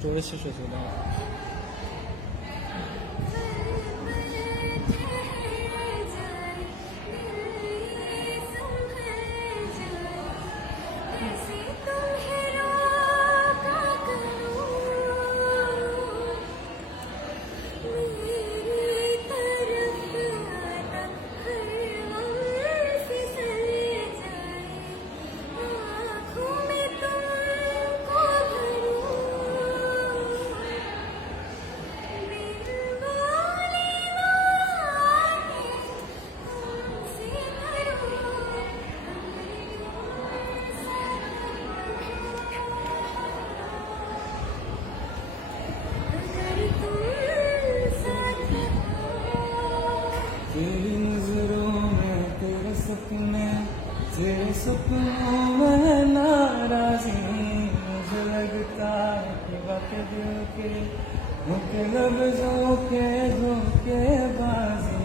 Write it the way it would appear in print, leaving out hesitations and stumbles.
Storage শেষ হয়েছিল। तेरी नजरों में तेरे सपनों में नाराजी, मुझे लगता है कि वक्त दिल के लफ्जों के धोखेबाजी।